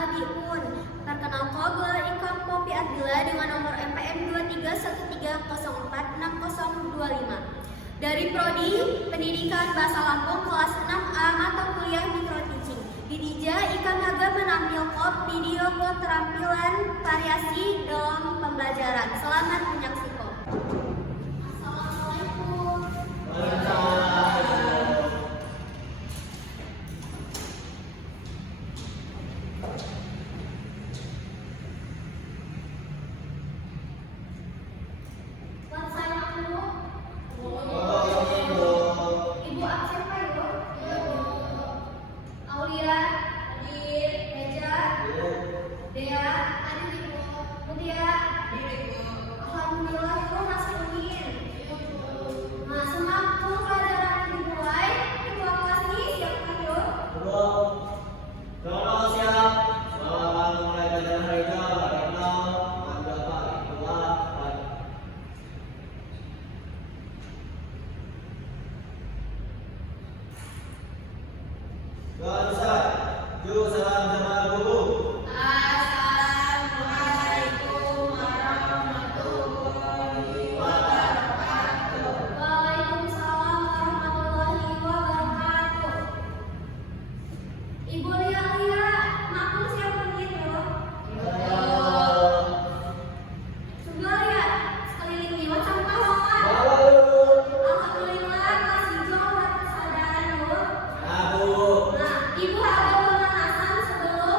Abiun. Perkenalkan Ikam Popi Adila dengan nomor MPM 2313046025 dari Prodi Pendidikan Bahasa Lampung kelas 6A mata kuliah Micro Teaching. Di Dija Ikam Haga menampilkan video keterampilan variasi dalam pembelajaran. Selamat menyaksikan. Assalamualaikum. Ibu absen Pak Ibu? Aulia, Adit, Reja, Dea, Adit Ibu, Mutia, alhamdulillah Ibu masih ingin. Nah, sebelum pelajaran dimulai, ketua kelas ini siapkan yuk. Selamat siap. Selamat mulai pelajaran hari ini. Yuk salam sama guru. Assalamualaikum warahmatullahi wabarakatuh. Waalaikumsalam warahmatullahi wabarakatuh. Ibu Lia, maklum siapa gitu? Sebelah ya, sekeliling liwat sampah lokan. Alhamdulillah masih jauh buat kesadaran Bu. Ya Bu. Nah, Ibu ada pemanasan sebelum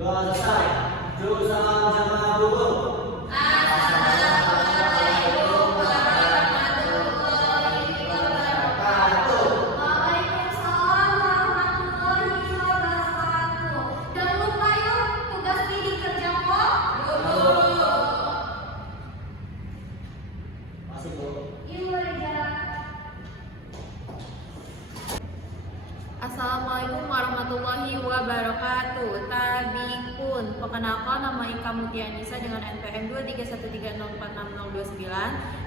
Doa selesai. Jurusan jamaah guru. Assalamualaikum warahmatullahi wabarakatuh. Waalaikumsalam warahmatullahi wabarakatuh. Jangan lupa yuk, tugas ini dikerjakan. Masih Bu. Yuk, Reza. Assalamualaikum warahmatullahi wabarakatuh. Tabikun. Perkenalkan, nama Ika Mutianisa dengan NPM 23130466029.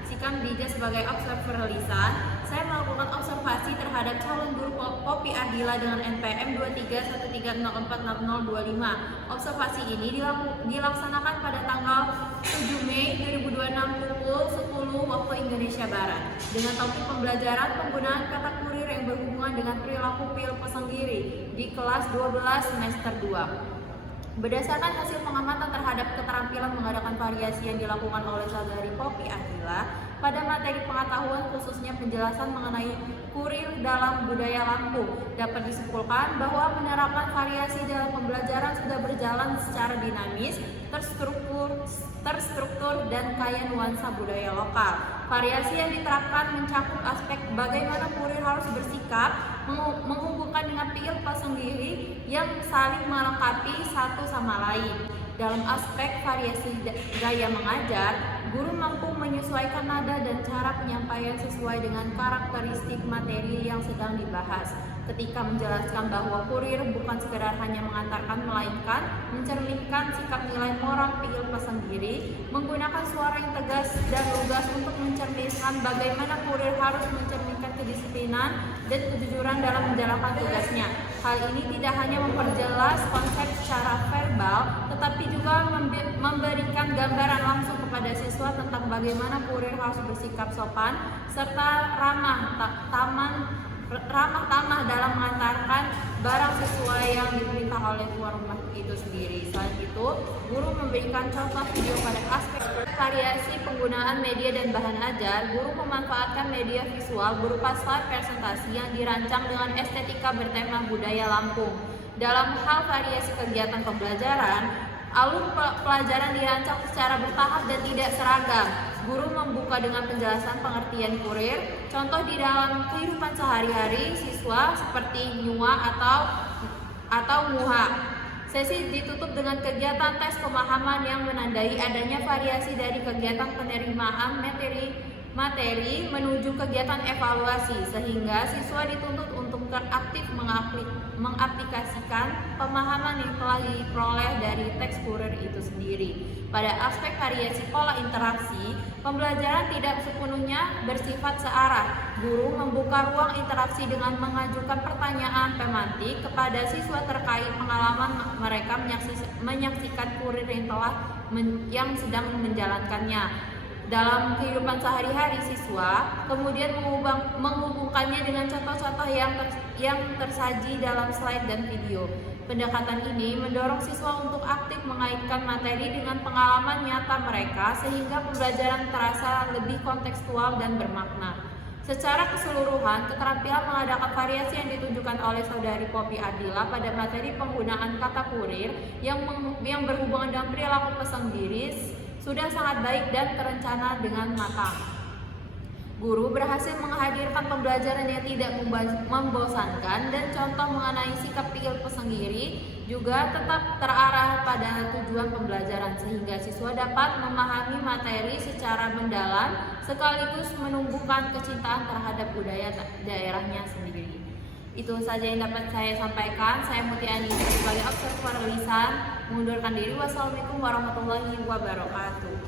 Sikam Dija sebagai observer lisan. Saya melakukan observasi terhadap calon guru Poppy Ardila dengan NPM 23130466025. Observasi ini dilaksanakan pada tanggal 7 Mei 2026 pukul 10 waktu Indonesia Barat dengan topik pembelajaran penggunaan kata kurir yang berhubungan dengan perilaku pil pesanggiri di kelas 12 semester 2. Berdasarkan hasil pengamatan terhadap keterampilan mengadakan variasi yang dilakukan oleh saudari Poppy Ardila pada materi pengetahuan khususnya penjelasan mengenai kurir dalam budaya Lampung, dapat disimpulkan bahwa menerapkan variasi dalam pembelajaran sudah berjalan secara dinamis, terstruktur dan kaya nuansa budaya lokal. Variasi yang diterapkan mencakup aspek bagaimana kurir harus bersikap, menghubungkan dengan pil pesanggiri yang saling melengkapi satu sama lain. Dalam aspek variasi gaya mengajar, guru mampu menyesuaikan nada dan cara penyampaian sesuai dengan karakteristik materi yang sedang dibahas. Ketika menjelaskan bahwa kurir bukan sekedar hanya mengantarkan, melainkan mencerminkan sikap nilai moral pil pesanggiri, menggunakan suara yang tegas dan lugas untuk mencerminkan bagaimana kurir harus mencerminkan kedisiplinan dan kejujuran dalam menjalankan tugasnya. Hal ini tidak hanya memperjelas konsep secara verbal, tetapi juga memberikan gambaran langsung kepada siswa tentang bagaimana kurir harus bersikap sopan serta ramah tamah dalam mengantarkan barang sesuai yang diperintah oleh tuan rumah itu sendiri. Selain itu, guru memberikan contoh video pada aspek variasi penggunaan media dan bahan ajar. Guru memanfaatkan media visual berupa slide presentasi yang dirancang dengan estetika bertema budaya Lampung. Dalam hal variasi kegiatan pembelajaran, alur pelajaran dirancang secara bertahap dan tidak seragam. Guru membuka dengan penjelasan pengertian kurir, contoh di dalam kehidupan sehari-hari siswa seperti nyua atau muha. Sesi ditutup dengan kegiatan tes pemahaman yang menandai adanya variasi dari kegiatan penerimaan materi menuju kegiatan evaluasi, sehingga siswa dituntut untuk aktif mengaplikasikan pemahaman yang telah diperoleh dari teks kurir itu sendiri. Pada aspek variasi pola interaksi, pembelajaran tidak sepenuhnya bersifat searah. Guru membuka ruang interaksi dengan mengajukan pertanyaan pemantik kepada siswa terkait pengalaman mereka menyaksikan kurir yang sedang menjalankannya dalam kehidupan sehari-hari siswa, kemudian menghubungkannya dengan contoh-contoh yang tersaji dalam slide dan video. Pendekatan ini mendorong siswa untuk aktif mengaitkan materi dengan pengalaman nyata mereka sehingga pembelajaran terasa lebih kontekstual dan bermakna. Secara keseluruhan, keterampilan mengadakan variasi yang ditunjukkan oleh saudari Poppy Ardila pada materi penggunaan kata kurir yang berhubungan dengan perilaku pesanggiri sudah sangat baik dan terencana dengan matang. Guru berhasil menghadirkan pembelajaran yang tidak membosankan dan contoh mengenai sikap pil pesanggiri juga tetap terarah pada tujuan pembelajaran sehingga siswa dapat memahami materi secara mendalam sekaligus menumbuhkan kecintaan terhadap budaya daerahnya sendiri. Itu saja yang dapat saya sampaikan. Saya Mutianisa sebagai observer lisan mengundurkan diri. Wassalamualaikum warahmatullahi wabarakatuh.